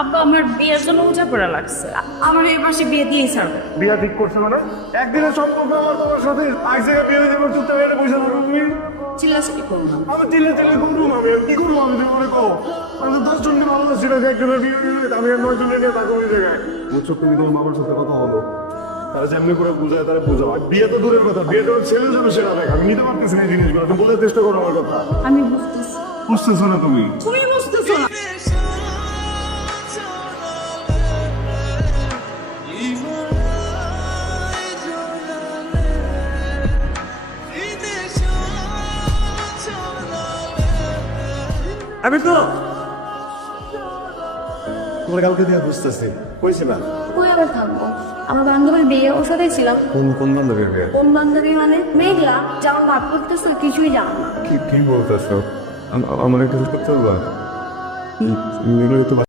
আব্বা আমার বিয়ের জন্য উঁচা পড়া লাগছে। আমার এই পাশে বিয়ে দিয়েই ছাড়বে। বিয়া ঠিক করছে মানে একদিনের সম্পর্ক আমার তোমার সাথে এক জায়গায় বিয়ে দেবো চুপচাপ এটা পয়সা দেবো তুমি চিল্লাচিল্লি করবো না। আমি চিল্লে করবো আমি কি করবো আমি তুমি মনে কো আমি তো 10 জনকে ভালোবাসি না একজনের বিয়ে দিয়ে আমি আর 9 জনের নিয়ে থাকবো ওই জায়গায় বুঝছো তুমি তোমার মামার সাথে কথা হলো তারা যেমনি করে বুঝায় তারা বুঝাও আর বিয়ে তো দূরের কথা বিয়ে তো ছেলে যাবে সেটা দেখ আমি নিতে পারতেছি না এই জিনিসগুলো তুমি বোঝার চেষ্টা করো আমার কথা আমি বুঝতেছি, বুঝতেছো না তুমি তুমি বুঝতেছো না। আমি তো তোমার কালকে দিয়ে বুঝতেছি কইছিলাম কই আবার থাকবো? আমার বান্ধবীর বিয়ে, ওর সাথেই ছিলাম। কোন বান্ধবীর বিয়ে কোন বান্ধবী মানে? মেঘলা, যেমন ভাব করতেছো কিছুই জানো না। কি বলতেছো আমার একটু করতে পারবা